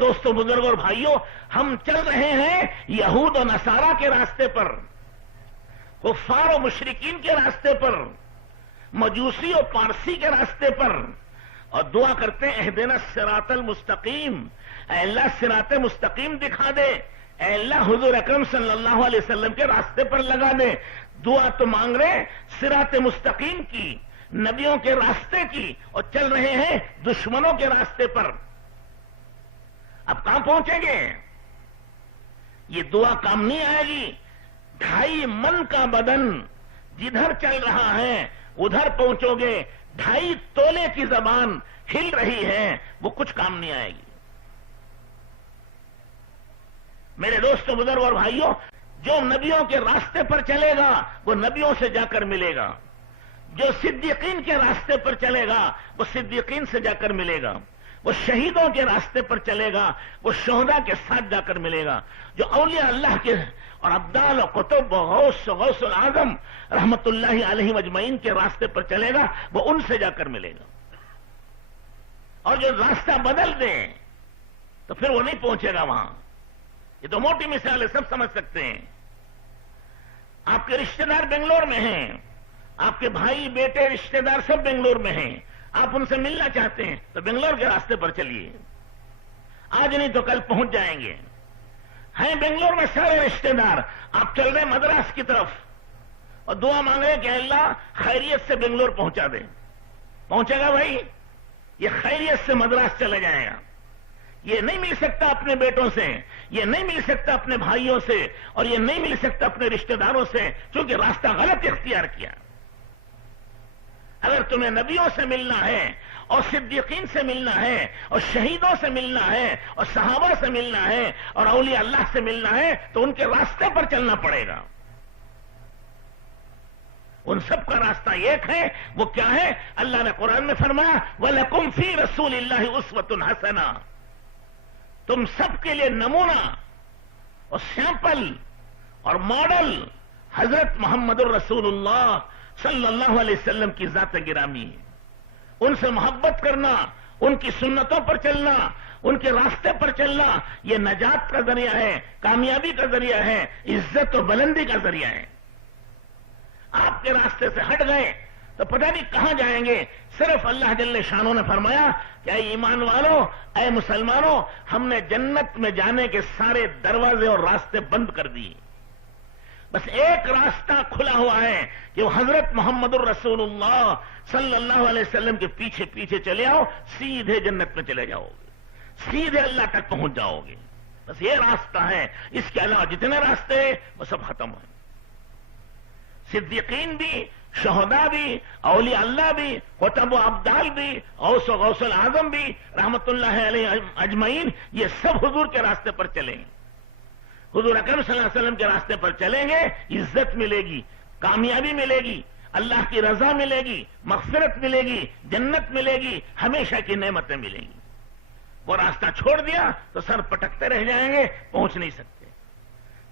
دوستوں، بزرگوں اور بھائیوں، ہم چل رہے ہیں یہود و نصارہ کے راستے پر، کفار و مشرکین کے راستے پر، مجوسی و پارسی کے راستے پر، اور دعا کرتے ہیں اہدنا الصراط المستقیم، اے اللہ صراط مستقیم دکھا دے، اے اللہ حضور اکرم صلی اللہ علیہ وسلم کے راستے پر لگا دے۔ دعا تو مانگ رہے صراط مستقیم کی، نبیوں کے راستے کی، اور چل رہے ہیں دشمنوں کے راستے پر۔ اب کہاں پہنچیں گے؟ یہ دعا کام نہیں آئے گی۔ 2.5 من کا بدن جدھر چل رہا ہے ادھر پہنچو گے، 2.5 تولے کی زبان ہل رہی ہے، وہ کچھ کام نہیں آئے گی۔ میرے دوستوں، بزرگ اور بھائیوں، جو نبیوں کے راستے پر چلے گا وہ نبیوں سے جا کر ملے گا، جو صدیقین کے راستے پر چلے گا وہ صدیقین سے جا کر ملے گا، وہ شہیدوں کے راستے پر چلے گا وہ شہداء کے ساتھ جا کر ملے گا، جو اولیاء اللہ کے اور ابدال و قطب و غوث العظم رحمت اللہ علیہ اجمعین کے راستے پر چلے گا وہ ان سے جا کر ملے گا۔ اور جو راستہ بدل دے تو پھر وہ نہیں پہنچے گا وہاں۔ یہ تو موٹی مثال ہے، سب سمجھ سکتے ہیں۔ آپ کے رشتہ دار بنگلور میں ہیں، آپ کے بھائی بیٹے رشتہ دار سب بنگلور میں ہیں، آپ ان سے ملنا چاہتے ہیں تو بنگلور کے راستے پر چلیے، آج نہیں تو کل پہنچ جائیں گے۔ ہیں بنگلور میں سارے رشتہ دار، آپ چل رہے مدراس کی طرف اور دعا مانگ رہے کہ اللہ خیریت سے بنگلور پہنچا دے۔ پہنچے گا بھائی؟ یہ خیریت سے مدراس چلے جائے گا۔ یہ نہیں مل سکتا اپنے بیٹوں سے، یہ نہیں مل سکتا اپنے بھائیوں سے، اور یہ نہیں مل سکتا اپنے رشتہ داروں سے، کیونکہ راستہ غلط اختیار کیا۔ اگر تمہیں نبیوں سے ملنا ہے اور صدیقین سے ملنا ہے اور شہیدوں سے ملنا ہے اور صحابہ سے ملنا ہے اور اولیاء اللہ سے ملنا ہے تو ان کے راستے پر چلنا پڑے گا۔ ان سب کا راستہ ایک ہے، وہ کیا ہے؟ اللہ نے قرآن میں فرمایا وَلَكُمْ فِي رَسُولِ اللَّهِ أُسْوَةٌ حَسَنَةٌ، تم سب کے لیے نمونہ اور سیمپل اور ماڈل حضرت محمد الرسول اللہ صلی اللہ علیہ وسلم کی ذات گرامی ہے۔ ان سے محبت کرنا، ان کی سنتوں پر چلنا، ان کے راستے پر چلنا، یہ نجات کا ذریعہ ہے، کامیابی کا ذریعہ ہے، عزت و بلندی کا ذریعہ ہے۔ آپ کے راستے سے ہٹ گئے تو پتہ نہیں کہاں جائیں گے۔ صرف اللہ جل شانہ نے فرمایا کہ اے ایمان والوں، اے مسلمانوں، ہم نے جنت میں جانے کے سارے دروازے اور راستے بند کر دیے، بس ایک راستہ کھلا ہوا ہے کہ وہ حضرت محمد الرسول اللہ صلی اللہ علیہ وسلم کے پیچھے پیچھے چلے آؤ، سیدھے جنت میں چلے جاؤ گے، سیدھے اللہ تک پہنچ جاؤ گے۔ بس یہ راستہ ہے، اس کے علاوہ جتنے راستے ہیں وہ سب ختم ہیں۔ صدیقین بھی، شہداء بھی، اولیاء اللہ بھی، قطب و ابدال بھی، غوث العظم بھی رحمت اللہ علیہ اجمعین، یہ سب حضور کے راستے پر چلیں گے۔ حضور اکرم صلی اللہ علیہ وسلم کے راستے پر چلیں گے، عزت ملے گی، کامیابی ملے گی، اللہ کی رضا ملے گی، مغفرت ملے گی، جنت ملے گی، ہمیشہ کی نعمتیں ملیں گی۔ وہ راستہ چھوڑ دیا تو سر پٹکتے رہ جائیں گے، پہنچ نہیں سکتے۔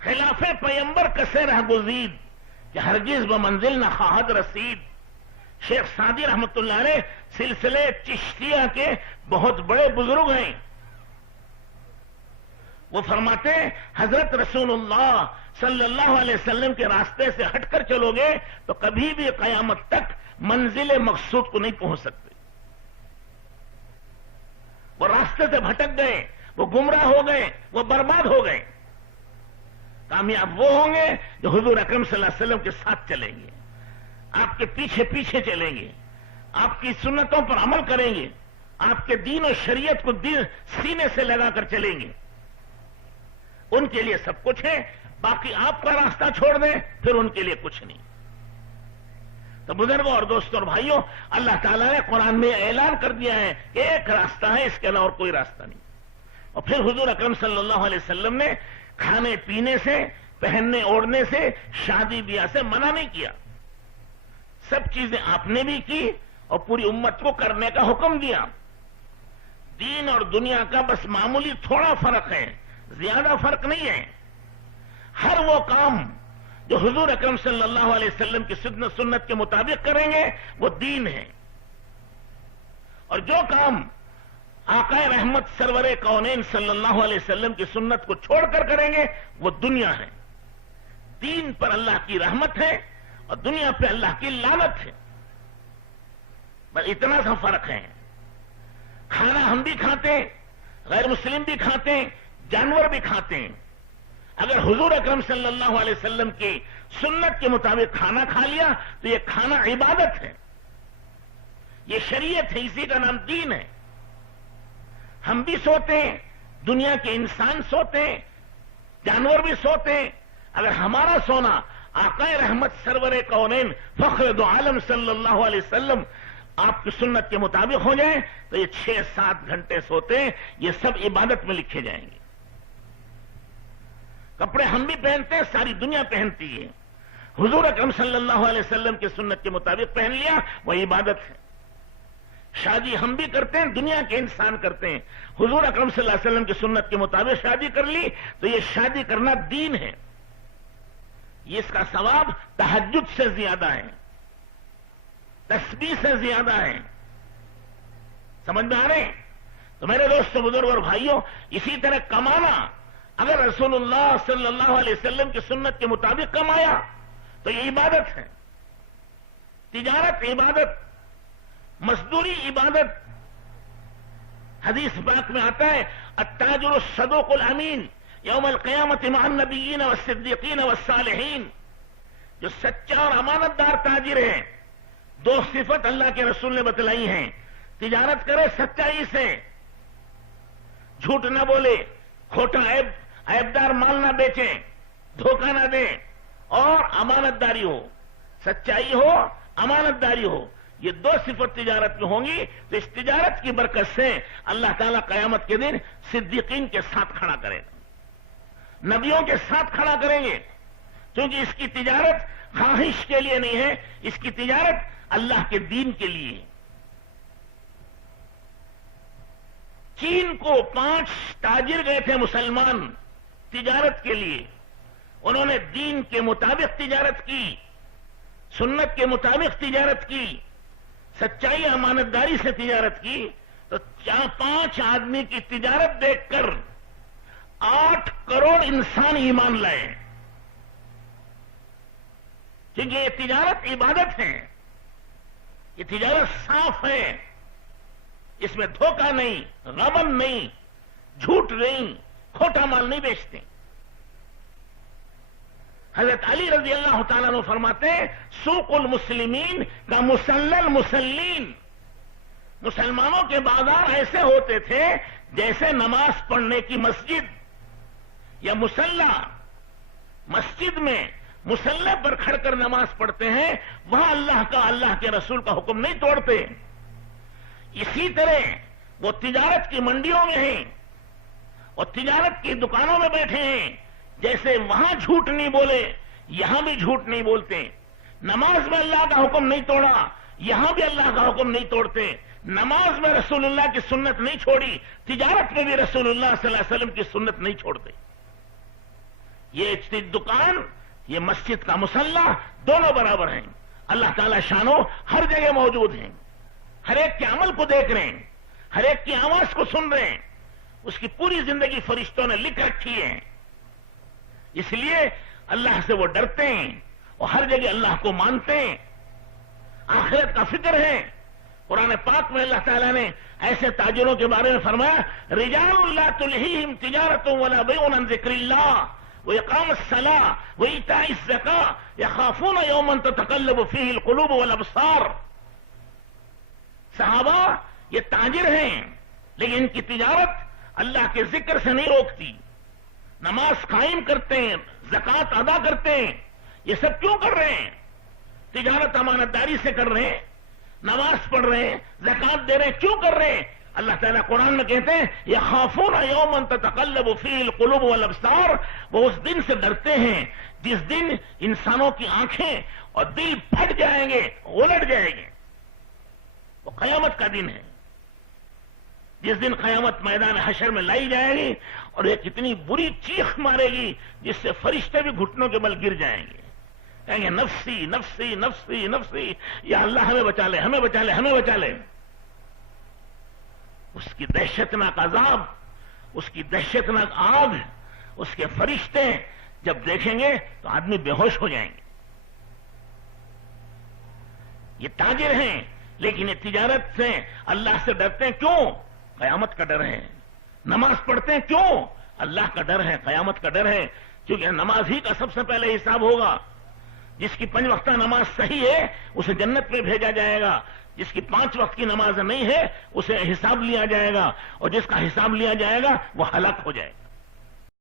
خلاف پیمبر کسے رہ گزید کہ ہرگز بمنزل نہ خواہد رسید۔ شیخ سعدی رحمت اللہ علیہ سلسلے چشتیہ کے بہت بڑے بزرگ ہیں، وہ فرماتے ہیں حضرت رسول اللہ صلی اللہ علیہ وسلم کے راستے سے ہٹ کر چلو گے تو کبھی بھی قیامت تک منزل مقصود کو نہیں پہنچ سکتے۔ وہ راستے سے بھٹک گئے، وہ گمراہ ہو گئے، وہ برباد ہو گئے۔ کامیاب وہ ہوں گے جو حضور اکرم صلی اللہ علیہ وسلم کے ساتھ چلیں گے، آپ کے پیچھے پیچھے چلیں گے، آپ کی سنتوں پر عمل کریں گے، آپ کے دین و شریعت کو سینے سے لگا کر چلیں گے۔ ان کے لیے سب کچھ ہے، باقی آپ کا راستہ چھوڑ دیں پھر ان کے لیے کچھ نہیں۔ تو بزرگوں اور دوستوں اور بھائیوں، اللہ تعالیٰ نے قرآن میں اعلان کر دیا ہے کہ ایک راستہ ہے، اس کے علاوہ اور کوئی راستہ نہیں۔ اور پھر حضور اکرم صلی اللہ علیہ وسلم نے کھانے پینے سے، پہننے اوڑھنے سے، شادی بیاہ سے منع نہیں کیا۔ سب چیزیں آپ نے بھی کی اور پوری امت کو کرنے کا حکم دیا۔ دین اور دنیا کا بس معمولی تھوڑا فرق ہے، زیادہ فرق نہیں ہے۔ ہر وہ کام جو حضور اکرم صلی اللہ علیہ وسلم کی سنت کے مطابق کریں گے وہ دین ہے، اور جو کام آقا رحمت سرور کونین صلی اللہ علیہ وسلم کی سنت کو چھوڑ کر کریں گے وہ دنیا ہے. دین پر اللہ کی رحمت ہے اور دنیا پہ اللہ کی لعنت ہے. بس اتنا سا فرق ہے. کھانا ہم بھی کھاتے ہیں, غیر مسلم بھی کھاتے ہیں, جانور بھی کھاتے ہیں. اگر حضور اکرم صلی اللہ علیہ وسلم کی سنت کے مطابق کھانا کھا لیا تو یہ کھانا عبادت ہے, یہ شریعت ہے, اسی کا نام دین ہے. ہم بھی سوتے ہیں, دنیا کے انسان سوتے ہیں, جانور بھی سوتے ہیں. اگر ہمارا سونا آقا رحمت سرور کونین فخر دو عالم صلی اللہ علیہ وسلم آپ کی سنت کے مطابق ہو جائے تو یہ 6-7 گھنٹے سوتے ہیں, یہ سب عبادت میں لکھے جائیں گے. کپڑے ہم بھی پہنتے ہیں, ساری دنیا پہنتی ہے. حضور اکرم صلی اللہ علیہ وسلم کی سنت کے مطابق پہن لیا وہ عبادت ہے. شادی ہم بھی کرتے ہیں, دنیا کے انسان کرتے ہیں. حضور اکرم صلی اللہ علیہ وسلم کی سنت کے مطابق شادی کر لی تو یہ شادی کرنا دین ہے. یہ اس کا ثواب تہجد سے زیادہ ہے, تسبیح سے زیادہ ہے. سمجھ میں آ رہے ہیں؟ تو میرے دوستوں, بزرگ اور بھائیوں, اسی طرح کمانا, اگر رسول اللہ صلی اللہ علیہ وسلم کی سنت کے مطابق کمایا تو یہ عبادت ہے. تجارت عبادت, مزدوری عبادت. حدیث پاک میں آتا ہے التاجر الصدوق الامین یوم القیامت مع النبیین والصدیقین والصالحین. جو سچا اور امانت دار تاجر ہے, 2 صفت اللہ کے رسول نے بتلائی ہیں. تجارت کرے سچائی سے, جھوٹ نہ بولے, کھوٹا عیبدار مال نہ بیچے, دھوکہ نہ دے, اور امانت داری ہو, سچائی ہو, امانت داری ہو. یہ 2 صفت تجارت میں ہوں گی تو اس تجارت کی برکت سے اللہ تعالیٰ قیامت کے دن صدیقین کے ساتھ کھڑا کرے گا, نبیوں کے ساتھ کھڑا کریں گے. کیونکہ اس کی تجارت خواہش کے لیے نہیں ہے, اس کی تجارت اللہ کے دین کے لیے. چین کو 5 تاجر گئے تھے مسلمان تجارت کے لیے. انہوں نے دین کے مطابق تجارت کی, سنت کے مطابق تجارت کی, سچائی امانت داری سے تجارت کی. تو 5 آدمی کی تجارت دیکھ کر 8 کروڑ انسان ایمان لائے. کیونکہ یہ تجارت عبادت ہے, یہ تجارت صاف ہے, اس میں دھوکہ نہیں, غبن نہیں, جھوٹ نہیں, کھوٹا مال نہیں بیچتے. حضرت علی رضی اللہ تعالیٰ عنہ فرماتے ہیں سوق المسلمین کا مسلل المسلین. مسلمانوں کے بازار ایسے ہوتے تھے جیسے نماز پڑھنے کی مسجد یا مصلی. مسجد میں مصلی پر کھڑ کر نماز پڑھتے ہیں, وہاں اللہ کا, اللہ کے رسول کا حکم نہیں توڑتے. اسی طرح وہ تجارت کی منڈیوں میں ہیں اور تجارت کی دکانوں میں بیٹھے ہیں, جیسے وہاں جھوٹ نہیں بولے یہاں بھی جھوٹ نہیں بولتے. نماز میں اللہ کا حکم نہیں توڑا, یہاں بھی اللہ کا حکم نہیں توڑتے. نماز میں رسول اللہ کی سنت نہیں چھوڑی, تجارت میں بھی رسول اللہ صلی اللہ علیہ وسلم کی سنت نہیں چھوڑتے. یہ دکان, یہ مسجد کا مصلی دونوں برابر ہیں. اللہ تعالی شانو ہر جگہ موجود ہیں, ہر ایک کے عمل کو دیکھ رہے ہیں, ہر ایک کی آواز کو سن رہے ہیں. اس کی پوری زندگی فرشتوں نے لکھ رکھی ہے. اس لیے اللہ سے وہ ڈرتے ہیں اور ہر جگہ اللہ کو مانتے ہیں. آخرت کا فکر ہے. قرآن پاک میں اللہ تعالیٰ نے ایسے تاجروں کے بارے میں فرمایا رجال لا تلہیہم تجارت ولا بیع عن ذکر اللہ واقام الصلاۃ وایتاء الزکاۃ یخافون یوما تتقلب فیہ القلوب والابصار. صحابہ یہ تاجر ہیں لیکن ان کی تجارت اللہ کے ذکر سے نہیں روکتی. نماز قائم کرتے ہیں, زکوٰۃ ادا کرتے ہیں. یہ سب کیوں کر رہے ہیں؟ تجارت امانت داری سے کر رہے ہیں, نماز پڑھ رہے ہیں, زکوٰۃ دے رہے ہیں. کیوں کر رہے ہیں؟ اللہ تعالیٰ قرآن میں کہتے ہیں یخافون یوما تتقلب فیہ القلوب والابصار. وہ اس دن سے ڈرتے ہیں جس دن انسانوں کی آنکھیں اور دل پھٹ جائیں گے, الٹ جائیں گے. وہ قیامت کا دن ہے, جس دن قیامت میدان حشر میں لائی جائے گی اور ایک اتنی بری چیخ مارے گی جس سے فرشتے بھی گھٹنوں کے بل گر جائیں گے. کہیں گے نفسی نفسی نفسی نفسی, یا اللہ ہمیں بچا لے, ہمیں بچا لے, ہمیں بچا لے. اس کی دہشتناک عذاب، اس کی دہشتناک آگ، اس کے فرشتے جب دیکھیں گے تو آدمی بے ہوش ہو جائیں گے۔ یہ تاجر ہیں لیکن یہ تجارت سے اللہ سے ڈرتے ہیں، کیوں؟ قیامت کا ڈر ہے۔ نماز پڑھتے ہیں، کیوں؟ اللہ کا ڈر ہے، قیامت کا ڈر ہے، کیونکہ نماز ہی کا سب سے پہلے حساب ہوگا۔ جس کی 5 وقتہ نماز صحیح ہے اسے جنت میں بھیجا جائے گا، جس کی 5 وقت کی نماز نہیں ہے اسے حساب لیا جائے گا، اور جس کا حساب لیا جائے گا وہ ہلاک ہو جائے گا۔